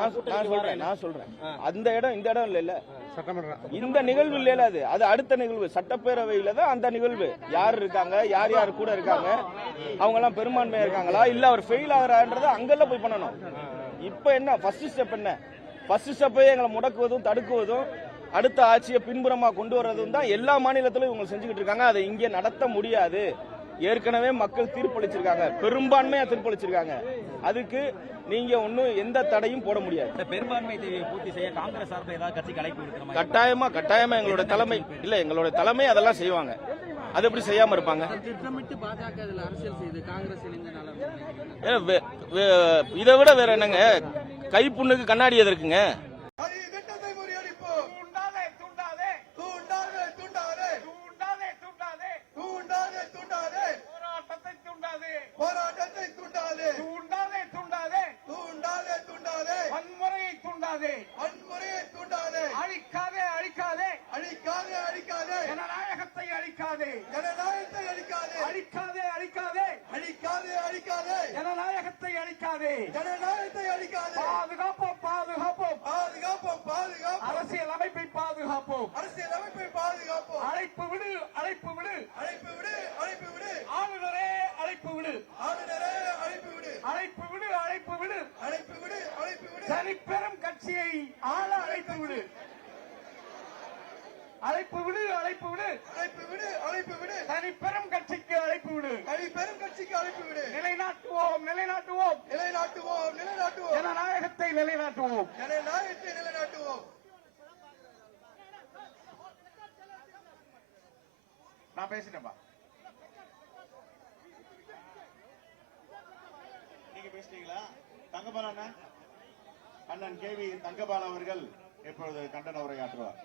நான் சொல்றேன் அந்த இடம் இந்த இடம் இல்ல இந்த நிகழ்வு இல்ல அது அடுத்த நிகழ்வு சட்டப்பேரவையில தான் அந்த நிகழ்வு யார் இருக்காங்க யார் யார் கூட இருக்காங்க அவங்க எல்லாம் பெரும்பான்மையா இருக்காங்களா இல்ல அவர் ஃபெயில் ஆகுறான்றத அங்கெல்லாம் போய் பண்ணணும். இப்ப என்ன ஃபர்ஸ்ட் ஸ்டெப் என்ன? ஃபர்ஸ்ட் ஸ்டெப்பே எங்களை முடக்குவதும் தடுக்குவதும் அடுத்த ஆட்சியை பின்புறமா கொண்டு வர்றதும் தான் எல்லா மாநிலத்திலும் இவங்க செஞ்சுக்கிட்டு இருக்காங்க. அதை இங்கே நடத்த முடியாது. ஏற்கனவே மக்கள் தீர்ப்பளிச்சிருக்காங்க, பெரும்பான்மையா தீர்ப்பளிச்சிருக்காங்க. அதுக்கு நீங்க ஒன்னும் எந்த தடையும் போட முடியாது. பெரும்பான்மை பூர்த்தி செய்ய காங்கிரஸ் சார்பில் ஏதாவது கட்சிக்கு அழைப்பு விடுக்கிறோம்? கட்டாயமா எங்களோட தலைமை இல்ல, எங்களோட தலைமை அதெல்லாம் செய்வாங்க. அது எப்படி செய்யாம இருப்பாங்க? திட்டமிட்டு பாஜக அரசியல் செய்து காங்கிரஸ் இதை விட வேற என்னங்க? கைப்புண்ணுக்கு கண்ணாடி எதற்குங்க? அரசியல் அமைப்பை பாதுகாப்போம். அழைப்பு விடு ஆளுநரே, அழைப்பு விடு தனிப்பெரும் கட்சியை ஆள அழைப்பு விடு. தனிப்பெரும் கட்சிக்கு அழைப்பு விடு. நிலைநாட்டுவோம் ஜனநாயகத்தை நிலைநாட்டுவோம். நான் பேசிட்டேன்பா. நீங்க பேசிட்டீங்களா? தங்கபாலா அண்ணன் கேவி தங்கபாலா அவர்கள் இப்பொழுது கண்டன உரையாற்றுவார்.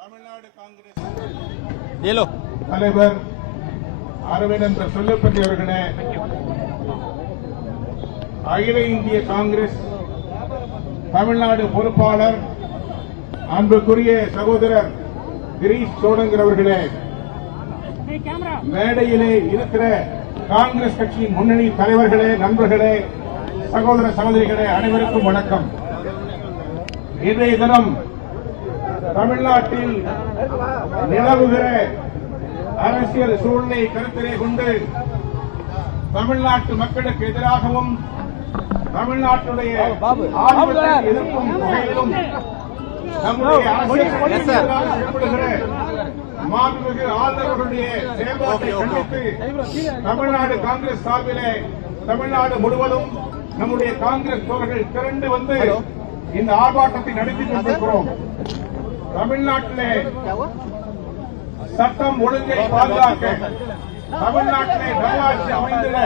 தமிழ்நாடு காங்கிரஸ் தலைவர் அரவிந்த் சொல்லப்பட்டி அவர்களே, அகில இந்திய காங்கிரஸ் தமிழ்நாடு பொறுப்பாளர் அன்புக்குரிய சகோதரர் கிரீஷ் சோடங்கர் அவர்களே, மேடையிலே இருக்கிற காங்கிரஸ் கட்சியின் முன்னணி தலைவர்களே, நண்பர்களே, சகோதர சகோதரிகளே, அனைவருக்கும் வணக்கம். இன்றைய தினம் தமிழ்நாட்டில் நிலவுகிற அரசியல் சூழ்நிலை கருத்திலே கொண்டு தமிழ்நாட்டு மக்களுக்கு எதிராகவும் தமிழ்நாட்டுடைய ஆளுநரை எதிர்க்கும் வகையிலும் நம்முடைய அரசியல் செயல்படுகிற மாண்புமிகு ஆளுநர்களுடைய செயல்பாட்டை கண்டித்து தமிழ்நாடு காங்கிரஸ் சார்பிலே தமிழ்நாடு முழுவதும் நம்முடைய காங்கிரஸ் தோழர்கள் திரண்டு வந்து இந்த ஆர்ப்பாட்டத்தை நடத்தி கொண்டிருக்கிறோம். தமிழ்நாட்டிலே சட்டம் ஒழுங்கை பாதுகாக்க, தமிழ்நாட்டிலே நல்லாட்சி அமைந்திட